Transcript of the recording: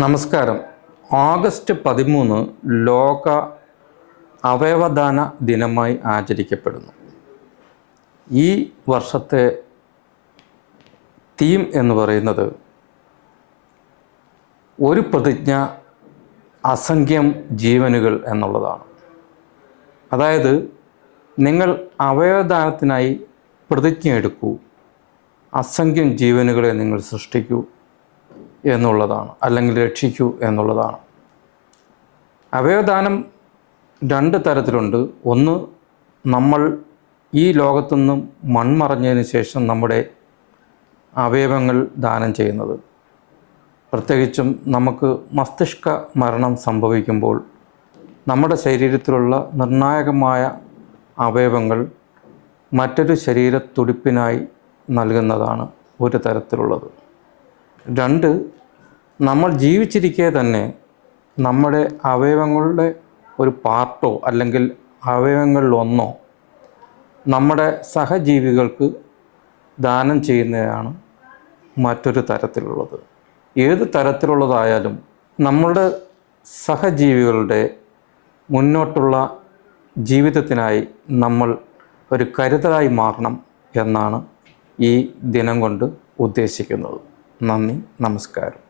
നമസ്കാരം. ഓഗസ്റ്റ് പതിമൂന്ന് ലോക അവയവദാന ദിനമായി ആചരിക്കപ്പെടുന്നു. ഈ വർഷത്തെ തീം എന്ന് പറയുന്നത് ഒരു പ്രതിജ്ഞ അസംഖ്യം ജീവനുകൾ എന്നുള്ളതാണ്. അതായത് നിങ്ങൾ അവയവദാനത്തിനായി പ്രതിജ്ഞ എടുക്കൂ അസംഖ്യം ജീവനുകളെ നിങ്ങൾ സൃഷ്ടിക്കൂ. എന്നുള്ളതാണ്. അല്ലെങ്കിൽ രക്ഷിക്കൂ എന്നുള്ളതാണ്. അവയവദാനം രണ്ട് തരത്തിലുണ്ട്. ഒന്ന് നമ്മൾ ഈ ലോകത്തുനിന്നും മൺമറഞ്ഞതിന് ശേഷം നമ്മുടെ അവയവങ്ങൾ ദാനം ചെയ്യുന്നത്. പ്രത്യേകിച്ചും നമുക്ക് മസ്തിഷ്ക മരണം സംഭവിക്കുമ്പോൾ നമ്മുടെ ശരീരത്തിലുള്ള നിർണായകമായ അവയവങ്ങൾ മറ്റൊരു ശരീരത്തുടിപ്പിനായി നൽകുന്നതാണ് ഒരു തരത്തിലുള്ളത്. രണ്ട് നമ്മൾ ജീവിച്ചിരിക്കെ തന്നെ നമ്മുടെ അവയവങ്ങളുടെ ഒരു പാർട്ടോ അല്ലെങ്കിൽ അവയവങ്ങളിലൊന്നോ നമ്മുടെ സഹജീവികൾക്ക് ദാനം ചെയ്യുന്നതാണ് മറ്റൊരു തരത്തിലുള്ളത്. ഏത് തരത്തിലുള്ളതായാലും നമ്മളുടെ സഹജീവികളുടെ മുന്നോട്ടുള്ള ജീവിതത്തിനായി നമ്മൾ ഒരു കരുതലായി മാറണം എന്നാണ് ഈ ദിനം കൊണ്ട് ഉദ്ദേശിക്കുന്നത്. നന്ദി നമസ്കാരം.